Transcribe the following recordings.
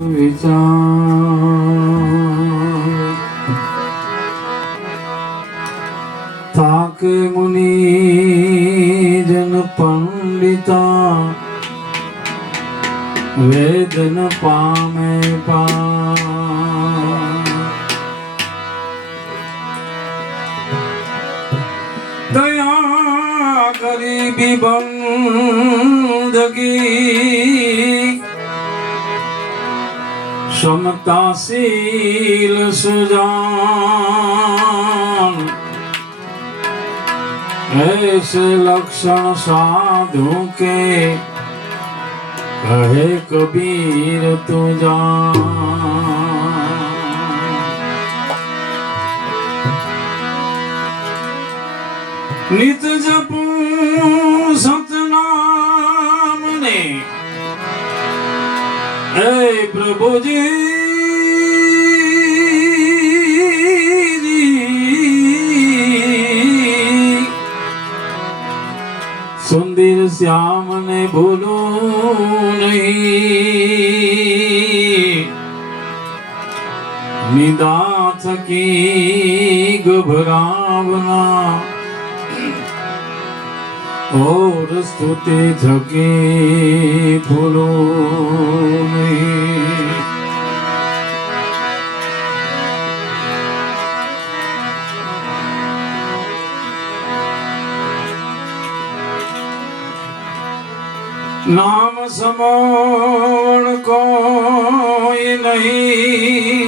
विचार ताके मुनि जन पंडिता वेदन पामे पा दया गरीबी बंदगी समताशील सुजान ऐसे लक्षण साधु के कहे कबीर तू जान। नित जपू सतनाम ने हे प्रभु जी सुंदर श्याम ने भूलो नहीं निदा थकी घबरावना और स्तुति थके भूलो नहीं। नाम समण कोई नहीं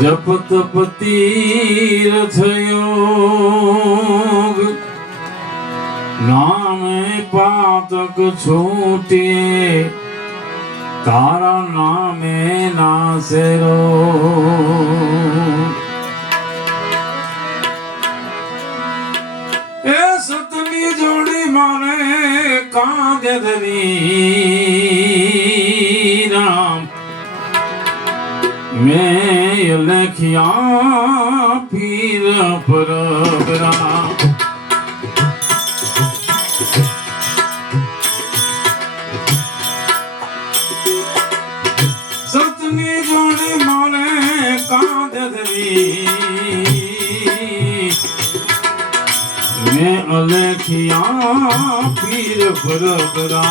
जप तप तीर्थ योग नाम पातक छूटे तारा नामे नासे रो। ए सतनी जोड़ी माने कांदे धनी राम मैं लखिया पीर परबरा सतनी जोड़ी माने कांदे धनी मैं अलखिया पीर परबरा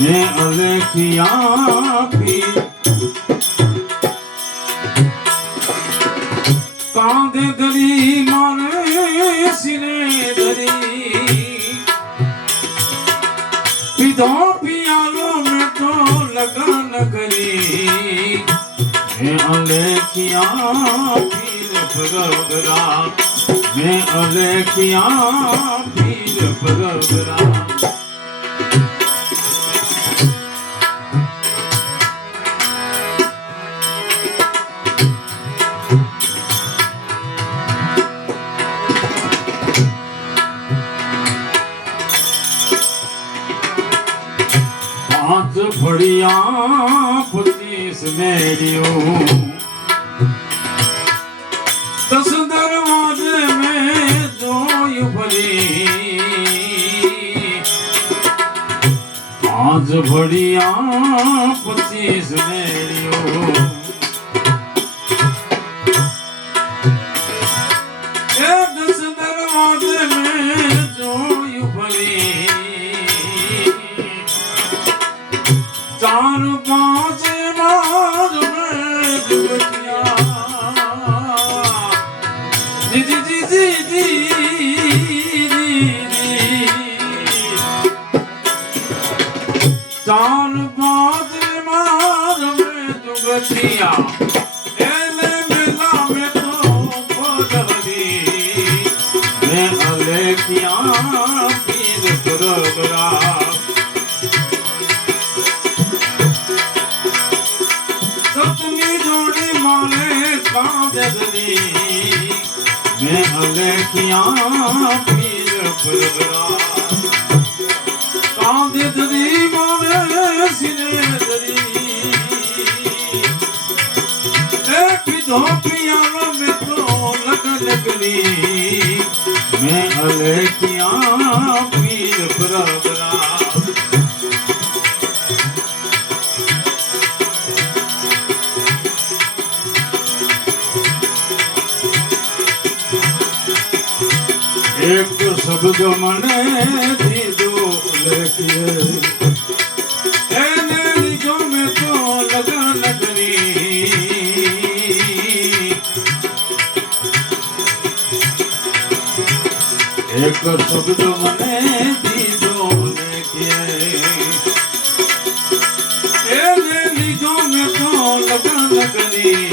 मैं अलखिया पीर कांदे धरी मारे सिने धरी पिधो पियालो में तो लगन करी मैं अलखिया पीर परबरा मैं अलखिया पीर परबरा। पांच फड़िया 25 मेरियो 10 दरवाजे में जोई भरी 5 फड़िया 25 मेरियो 10 दरवाजे में जोई भरी 4 5 मार में जुगतिया जी जी जी जी जी 4 5 मार में जुगतिया एले मेला में तो बोलरी मैं अलखिया पीर परबरा सतनी जोड़ी माने कांदे धरी मैं अलखिया पीर परबरा कांदे धरी माने सिने धरी पिधो पियालो में तो लगन करी मैं अलखिया पीर परबरा એક શબ્દ મને દીધો લેખીએ એને લીધો મેં તો લગન કરી એક શબ્દ મને દીધો લેખીએ એને લીધો મેં તો લગન કરી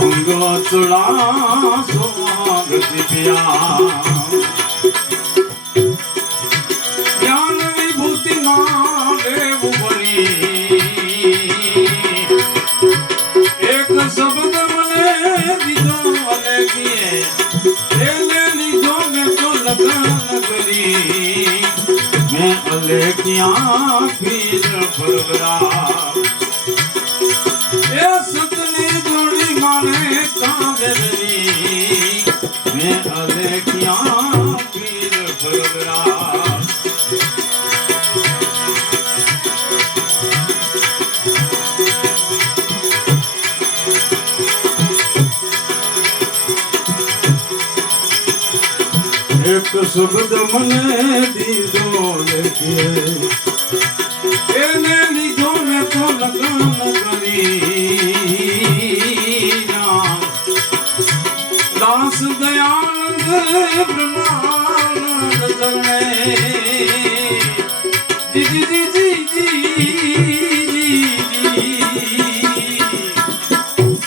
મોહંગતડા સોગતિ જ્ઞાન વિભૂતિ માં લેવું ભરી એક શબ્દ મને દીધો અલગીએ એને લીધો મેં તો લગન કરી મેં અલગિયા પીર ફરવરા એ સતની જોડી મારે કાંદની મેં અલગિયા પીર ફરવરા એક શબ્દ મને દીધો લેખીએ એને લીધો મેં તો લગન કરી દાસ દયાનંદ બ્રહ્માનંદ ચરણે જી જી જી જી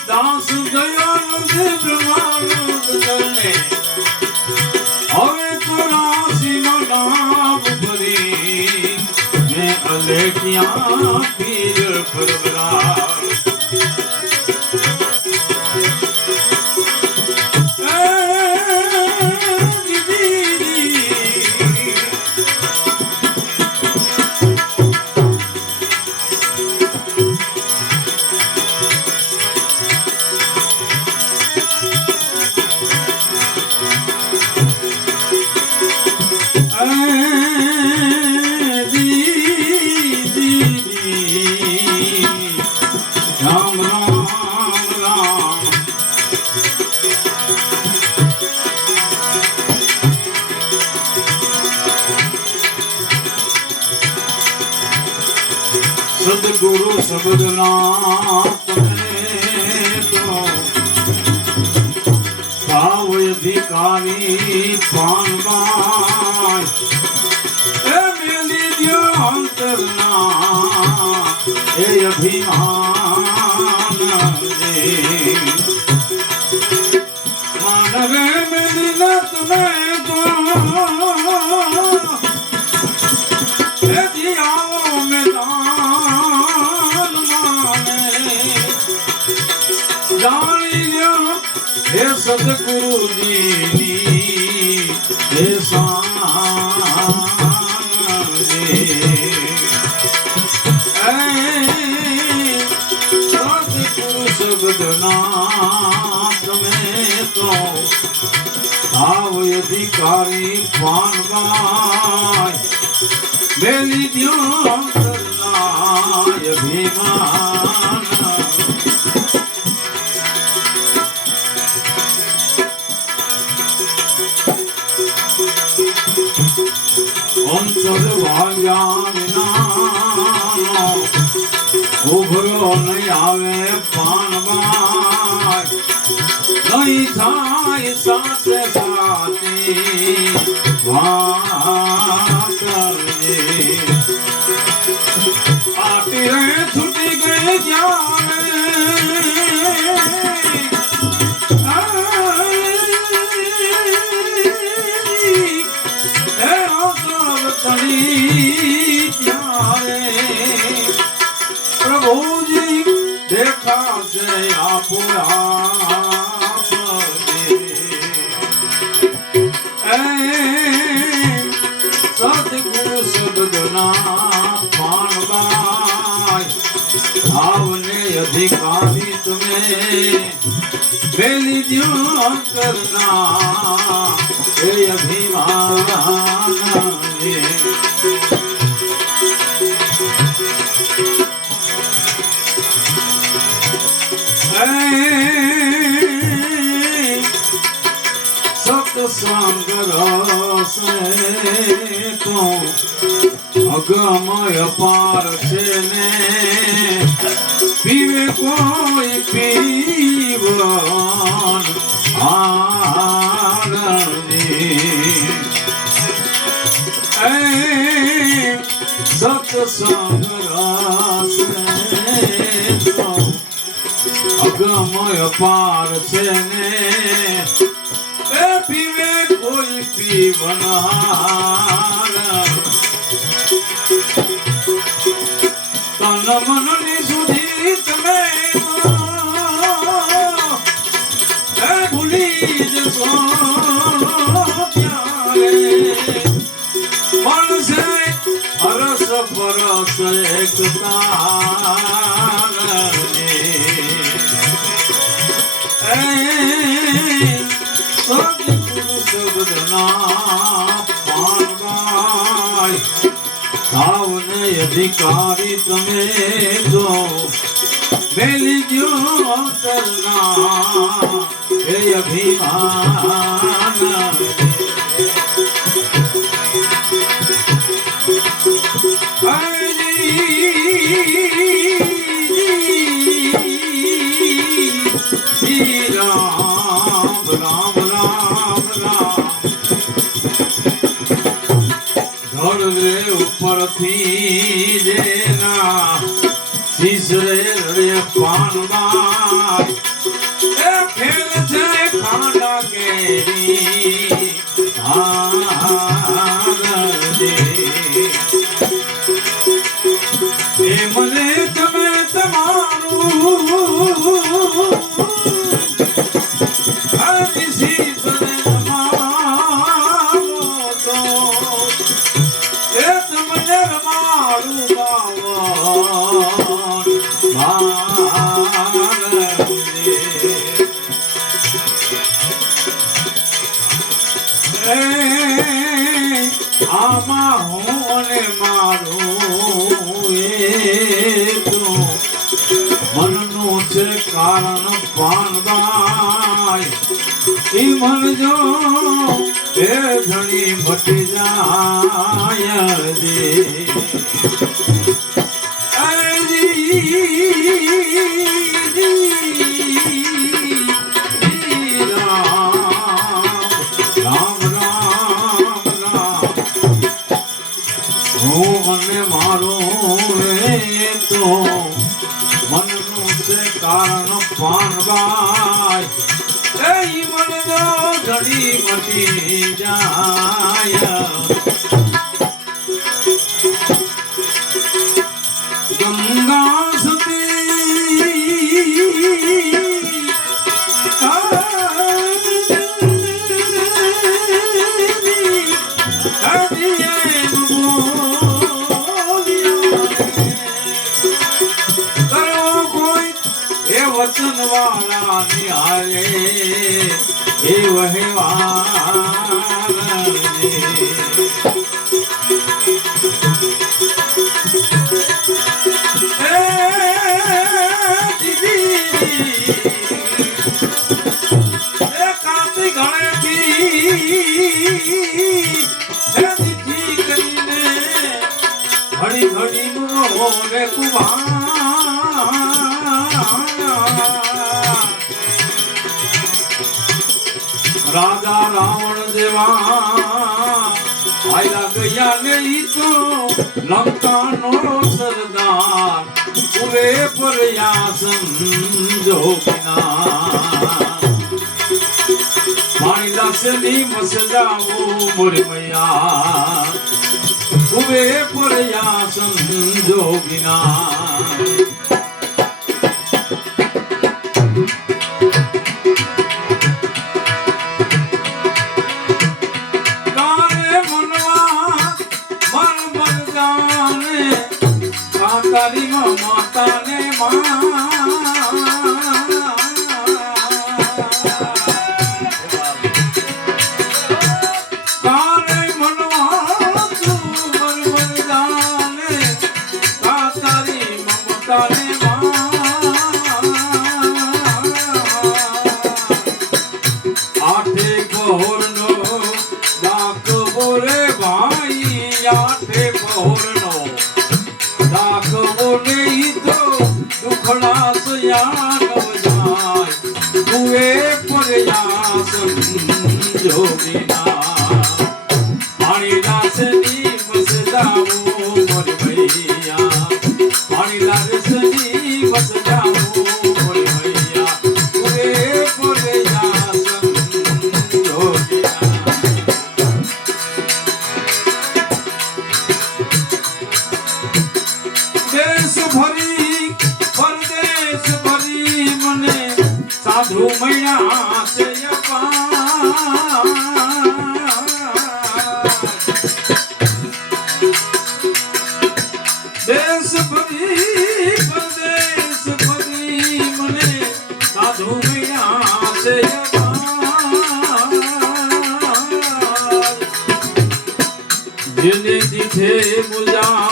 દાસ દયાનંદ બ્રહ્માનંદ ચરણે હવે તો રાશિમાં નામ ભરી મેં અલગિયા પીર ફરવરા રામ રામ રામ સદગુરુ શબ્દના તમે તો ભાવ અધિકારી પાનબાઈ એ મેલી દ્યો અંતરના એ અભિમાન માનવે મેલી ન તમે તો એ દિયાઓ મેદાન માને જાણી લ્યો હે સદગુરુજીની હે સાન શબ્દના તમે તો ભાવ અધિકારી પાનબાઈ મેલી દ્યો અંતરના અભિમાન અંતર ભાગ્યા વિના ઉભરો નહીં આવે પાનબાઈ નહીં થાય સાથે સાથે વાત આટી રે છૂટી ગઈ જાણે ત્યારે પ્રભુજી દેખાશે આપો સદગુરુ શબ્દના પાનબાઈ ભાવને અધિકારી તમે વેલી દ્યો અંતરના એ અભિમાન સત્સંગ રસ તો અગમય પાર છે ને પીવે કોઈ પીવન આનંદી સત્સંગ રસ તો અગમય પાર છે ને એ પીવે કોઈ પીવનાર તન મનની સુધી તમે ભૂલી જશો ત્યારે મળશે હરસ પરસ એકતા શબ્દના પાનવાય ભાવને અધિકારી તમે જો મેલી જો અંતરના એ અભિમાન રામ રામ રામ રામ ઘડવે ઉપરથી જેના શીશરે રે પાનમાં એ ખેલ છે ખાડા કેરી એ મને તમે તમારું આમાં હું અને મારું એ તો મનનું છે કારણ પાનબાઈ ઈ મન જો એ ધણી મટી જાય રે કારણ પાનબાઈ એ મન જો ઘડી મટી જાય ગંગા વચન વાળા નિહારે એ વહેવાર કાંતિ ઘણેથી કરીને ઘડી ઘડી નો રે કુમાર રાજા રાવણ જેવા આયલા ગયા ને ઈ તો લંકાનો સરદાર પૂરે પ્રયાસન જોગના પાણી લાશે ની મસ જાવું મોરી મૈયા પૂરે પ્રયાસન જોગના તારી માતા ને તારે મનવા તું બરબર જાને તારી મમતા ને સંજોગીના પાણી લાસની મસદાવો મોર ભૈયા પાણી લાસની મસદાવો મોર ભૈયા પૂરે પૂરે સંજોગીના દેશ ભરી પરદેશ ભરી મને સાધુ મૈયા છે દેશ ભરી પરદેશ ભરી મને સાધુ મૈયા છે જેને દીધે મુજા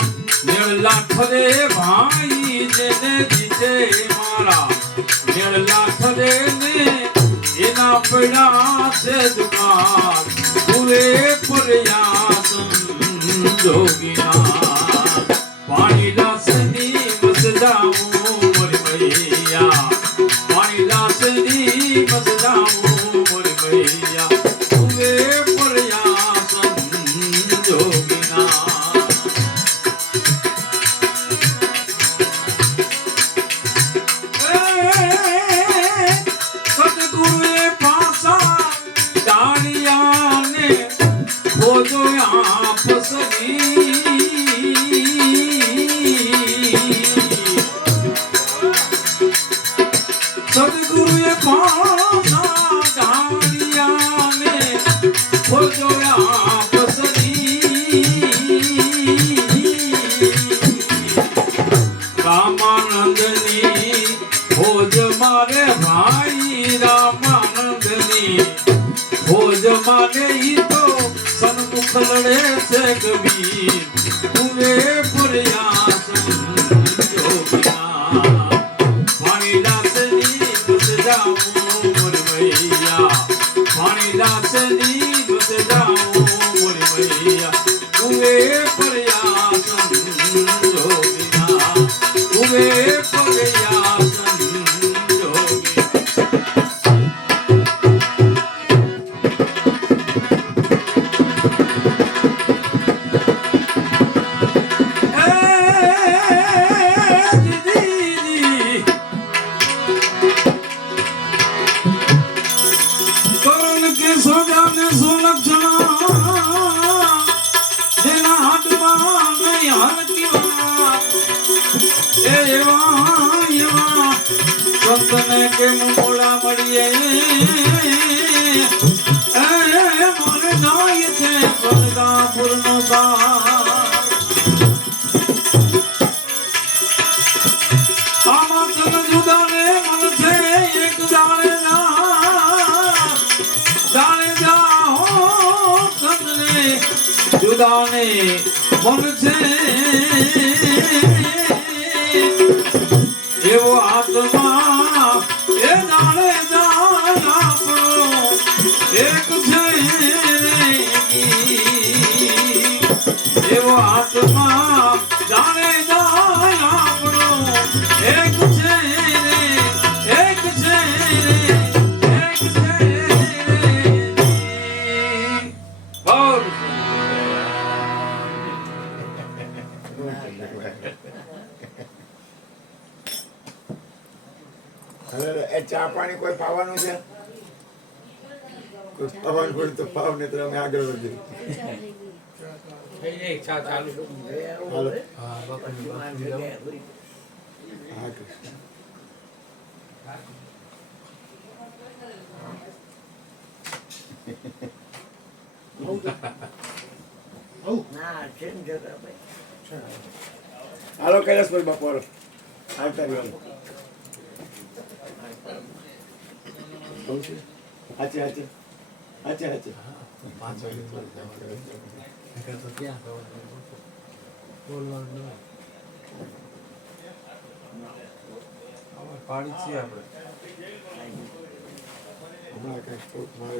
મેળલા ઠરે ભાઈ જેને દીધે મારા મેળલા ઠરે ને એના પડ્યા છે દુકાન પૂરે પૂર્યા સંજોગીના પાણી લાસની મસદાવો મોર ભૈયા પાણી લાસની મસદાવો મોર ભૈયા પૂરે પૂર્યા સંજોગીના સદગુરુએ પાસા ડાળિયાને ખોજો આપસની સદગુરુએ પાસા ડાળિયાને ખોજો આપસની રામાનંદની ભોજ મારે ભાઈ રામાનંદની ભોજ મારે ઈ તો સન્મુખ લડે છે કબીર પૂરે પૂર્યા સંજોગીના પાણી લાસની મસદાવો મોર ભૈયા પાણી લાસની મસદાવો મોર ભૈયા પૂરે પૂર્યા સંજોગીના પૂરે પૂર્યા સંતને કેમ મોડા મળીએ મને જાય છે સ્વર્ગાપુરનો આમાં તન જુદાને મન છે એક જાણે જાહો તને જુદાને મન છે એવો આત્મા એ જાણે જાય આપણો એક છે એવો આત્મા જાણે જાય આપણો એક છે એક છે એક છે ચા પાણી કોઈ પાવાનું છે કોઈ પાવાનું હોય તો પાવ ને તો અમે આગળ વધીએ હાલો હા કૃષ્ણ હાલો કૈલાસભાઈ બાપુ હાલો આવતા રહ્યો હાચે હાચે હાચે હાચે 5 વાગે તો ક્યાં બોલવાનું પાડી છીએ આપણે હમણાં કાંઈક શોખ મારે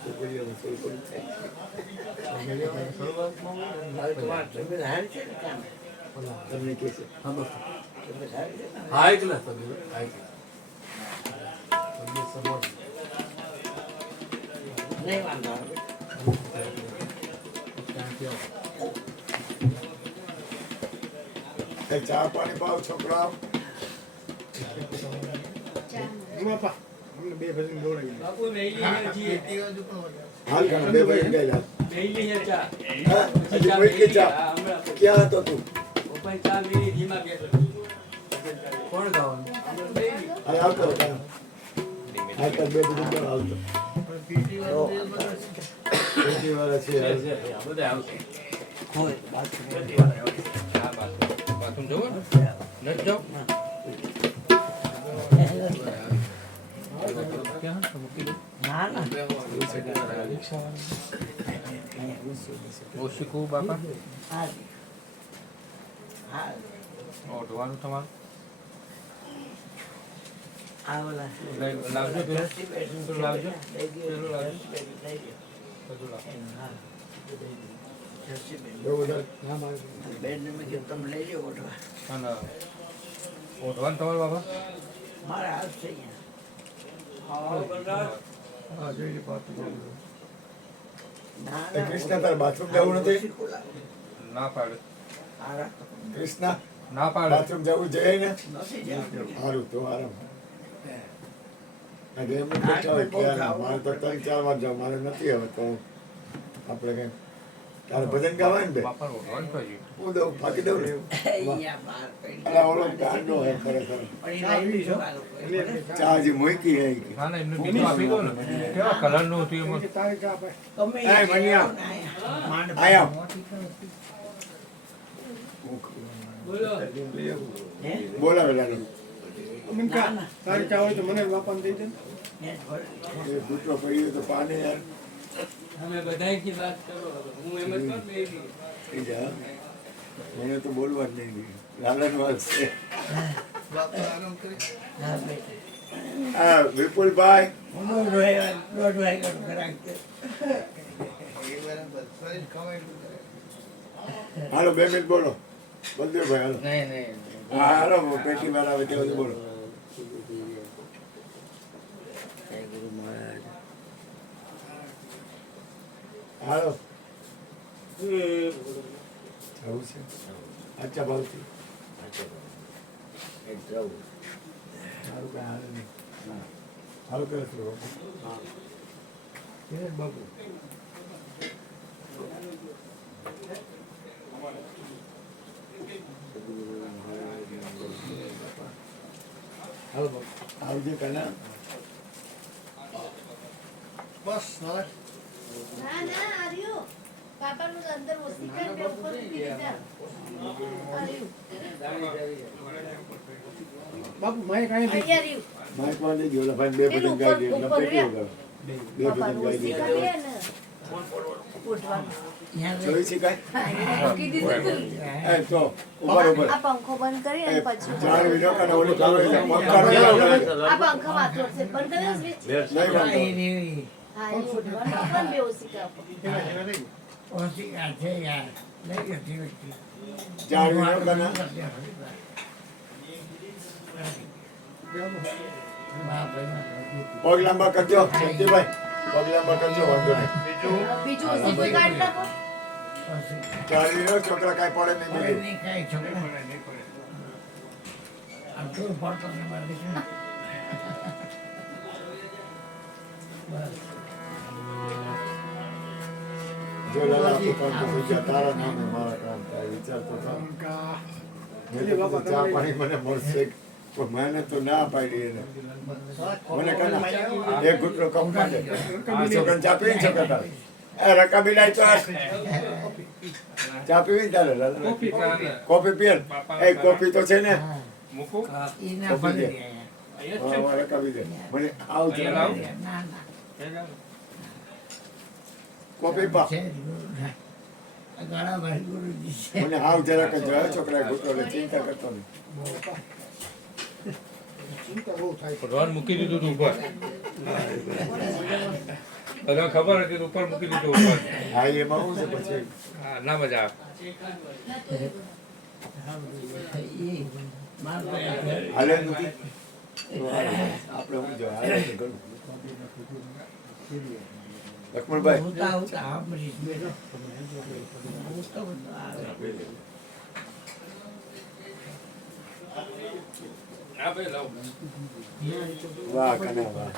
છોકરીઓને સોલ કરી તમને કે છે હા એકલા તમે નહીં વાંધો આવે. કઈ ચા પાણી પાવ છોકરા બાપા અમને બે ભજન દોડાવી બાપુ મેલી છીએ હાલ ઘણા બે ભાઈ ગયેલા મેલી છે ચા હા હજી કોઈ કે ચા હા, હમણાં ક્યાં હતો તું પપ્પાએ ચા મેલી ધીમા બેઠો કોણ ગાવાનું હાલ આવતો હતો હાલ કર બે ભજન પણ આવતો કેટલી વાર છે બધા આવશે હોય બાકી બાથરૂમ જવો ને નથી જાઓ ના ના ઓશીકું બાપા હા હા ઓઢવાનું તમારું આ ઓલા લાવજો પેલું. રસી પેલું પેલું લાવજો. લઈ ગયો. પેલું લાવજો. લઈ ગયો. બધું લાવો. હા. રસી પેલું. એવું થાય ના મારે બેનને મેં કીધું તમે લઈ લો ઓઢવા. અને ઓઢવાનું તમારું બાપા મારે આવશે અહીંયા. હા જોઈ પાછું ના, એ ના, કૃષ્ણ તારે બાથરૂમ જવું નથી ઓછી ખોલાવો. ના પાડે આ રાખ. કૃષ્ણ ના પાડે બાથરૂમ જવું જઈએ ને નથી જવાનું. સારું તો આરામ આજે એમ બેઠા હોય કે ના, મારે તો 3-4 વાર જાવ મારે નથી હવે તો આપણે કઈ તારે ભજન ગાવાય ને બે બાપા ઓઢવાનું પાડ્યું હું દઉં ફાકી દઉં ને અહીંયા બહાર પડી. અલા ઓલો ગાંડો હે ખરેખર પણ એ લાવી છો. ચા હજી મૂકી હે કે ના ના એમને બીજું આપી દો ને કેવા કલરનું હતું એમાં તારી ચા પાય ગમે એ એ મનિયા. માંડ આયા બોલો હે? બોલાવે લાલો મિનકા તારી ચા હોય તો મને બાપાને દઈ દે ને. ને થોડી- એ કૂતરો પડ્યો તો પાને યાર તમે બધાયથી વાત કરો હું એમ જ કરું બેબી થઈ જા મને તો બોલવા જ નહીં દીધું. લાલન વાત છે હા, બેટા. હા વિપુલભાઈ હું દોઢ વાગ્યાનું ઘરાક છે. હાલો 2 મિનિટ બોલો બલદેવભાઈ હાલો નહીં નહીં હા હાલો પેટી વાર આવે ત્યાં સુધી બોલો જય ગુરુ મહારાજ. હાલો જવું છે અચ્છા ભાવથી સારું કઈ હાલે નહીં હાલો કરે છે બાપુ હાલો બાપુ આવજે કના બસ હવે ના ના આર્યું પાપાનું તો અંદર ઓછી કરી દે ઉપર મૂકી દીધા આર્યું બાપુ માય કાંઈ દે અહીંયા રહ્યું માઇક માં લઈ ગયો ભાઈ 2 ભજન ગાઈ દે ઉપર પેટી રહ્યા. વગાડો 2 ભજન પાપાનું ગાઈ ઓછી દે કરી દે ને ઉઠવાનું ત્યાં જોઈ છે કાંઈ હા, એને મૂકી દીધું તું. એ તો ઉપર ઉપર આ પંખો બંધ કરી અને પછી ચાર વિડિયો કાને ઓલું ચાલુ છે પંખા આ પંખો વાતો છે બંધ કર્યો સ્વિચ નહીં વાંધો હા એ ઉઠવાનું પણ બે ઓછી કાપો ઓછી આ છે યાર લઈ ગયો ધીમે ચાર વિડિયો કાને પગ લાંબા કરજો શક્તિભાઈ પગ લાંબા કરજો વાંધો નહીં બીજું ઓછી કોઈ કાઢ નાખો ચાર વિડિયો છોકરા કાંઈ પડે નહીં બીજું કઈ છોકરા આ તો પડતો ને મારે દીકરા. જો લાલા તો કામ તો થઈ ગયા તારા નામે મારા કામ થાય વિચાર તો થા મિનકા મેં તો કીધું ચા પાણી મને મળશે પણ મને તો ના પાડી એને મને કના એક ઘૂંટડો કમ પાડે આ છોકરાને ચા પીને છોકરા એ રકાબી લાય તો ચા પીવી ને તારે લાલા કોફી પીએ ને? એ કોફી તો છે ને મૂકું ઈ ના ભલે દે. હા, રકાબી દે મને આવ છે ના ના કોફી પા છે જ ગુરુ ના. આ ઘણા ભાઈ ગુરુજી છે. મને આવ જરાક જ જોયો છોકરા ઘૂંટડો એટલે ચિંતા કરતો નહીં ચિંતા બહુ થાય ઓઢવાનું મૂકી દીધું તું ઉપર બધા ખબર હતી તો ઉપર મૂકી દીધું ઉપર હા એમાં શું છે પછી હા, ના મજા આવે ઈ માર પાસે હાલે નથી આપણે શું જો હાલે તો ઘણું લક્ષ્મણભાઈ ઉતા ઉતા સાંભળીશ બેનો ઉતા ઉતા આવે આ ભાઈ લાવ વાહ કને વાહ